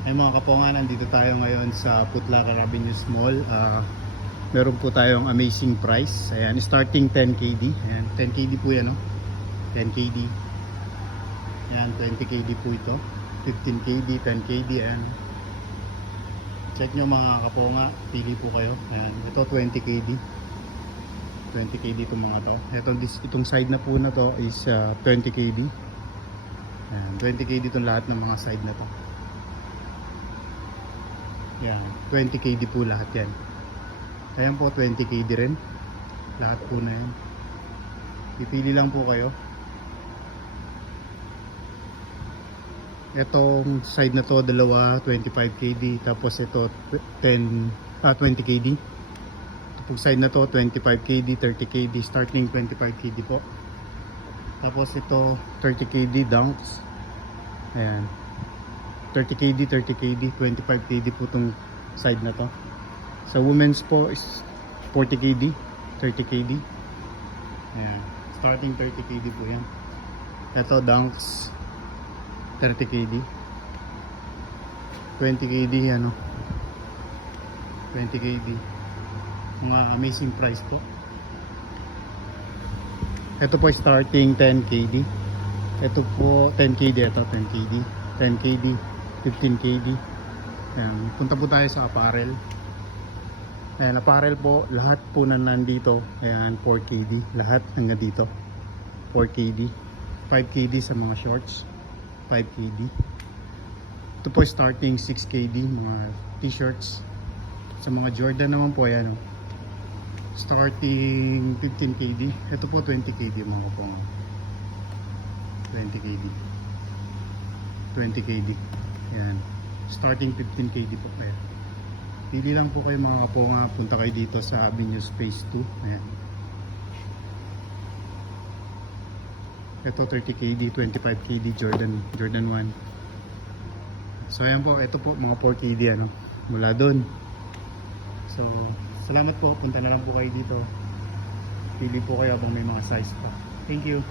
Ay mga kapongan, nandito tayo ngayon sa Putla Carabinius Mall. Meron po tayong amazing price. Ayan, starting 10KD. Ayan, 10KD po yan, no? 10KD. Ayan, 20KD po ito. 15KD, 10KD. Ayan. Check nyo mga kaponga, pili po kayo. Ayan, ito 20KD. 20KD itong mga to. Itong side na po na to is 20KD. Ayan, 20KD itong lahat ng mga side na to. Yan, 20KD po lahat yan. Ayan po, 20KD rin. Lahat po na yan. Pipili lang po kayo. Itong side na to, dalawa, 25KD. Tapos ito, 20KD. Itong side na to, 25KD, 30KD. Starting 25KD po. Tapos ito, 30KD dunks. Ayan. 30KD, 30KD, 25KD po itong side na to. Sa women's po is 40KD, 30KD. Ayan. Starting 30KD po yan. Ito dunks, 30KD. 20KD ano. 20KD. Mga amazing price po. Ito po starting 10KD. Ito po 10KD, ito 10KD. 10KD, 15KD. Ayan, punta po tayo sa apparel. Ayan, apparel po, lahat po na nandito. Ayan, 4KD, lahat hanggang dito 4KD, 5KD sa mga shorts, 5KD. Ito po starting 6KD, mga t-shirts. Sa mga Jordan naman po, ayan, starting 15KD. Ito po 20KD mga kapong. 20KD, 20KD. Yan. Starting 15KD po kayo. Pili lang po kayo mga kaponga. Punta kayo dito sa Avenue Space 2. Ayan. Ito 30KD, 25KD Jordan 1. So ayan po, ito po mga 4KD ano. Mula doon. So salamat po. Punta na lang po kayo dito. Pili po kayo habang may mga size pa. Thank you.